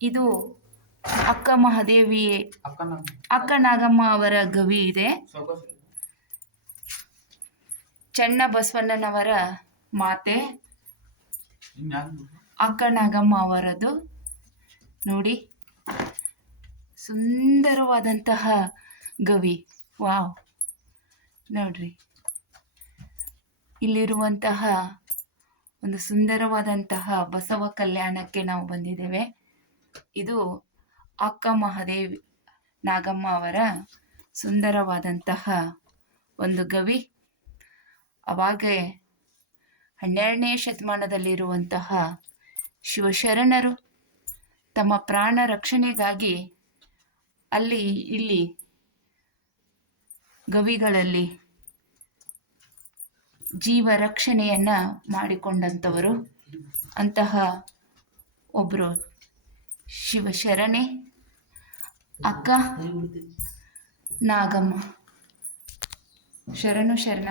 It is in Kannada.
ಇದು ಅಕ್ಕ ಮಹಾದೇವಿ ಅಕ್ಕ ನಾಗಮ್ಮ ಅವರ ಗವಿ ಇದೆ. ಚನ್ನ ಬಸವಣ್ಣನವರ ಮಾತೆ ಅಕ್ಕ ನಾಗಮ್ಮ ಅವರದು ನೋಡಿ, ಸುಂದರವಾದಂತಹ ಗವಿ. ವಾವ್, ನೋಡ್ರಿ, ಇಲ್ಲಿರುವಂತಹ ಒಂದು ಸುಂದರವಾದಂತಹ ಬಸವ ಕಲ್ಯಾಣಕ್ಕೆ ನಾವು ಬಂದಿದ್ದೇವೆ. ಇದು ಅಕ್ಕ ಮಹಾದೇವಿ ನಾಗಮ್ಮ ಅವರ ಸುಂದರವಾದಂತಹ ಒಂದು ಗವಿ. ಅವಾಗೇ 12ನೇ ಶತಮಾನದಲ್ಲಿರುವಂತಹ ಶಿವಶರಣರು ತಮ್ಮ ಪ್ರಾಣ ರಕ್ಷಣೆಗಾಗಿ ಅಲ್ಲಿ ಇಲ್ಲಿ ಗವಿಗಳಲ್ಲಿ ಜೀವ ರಕ್ಷಣೆಯನ್ನ ಮಾಡಿಕೊಂಡಂಥವರು. ಅಂತಹ ಒಬ್ಬರು ಶಿವಶರಣೆ ಅಕ್ಕ ನಾಗಮ್ಮ. ಶರಣು ಶರಣ.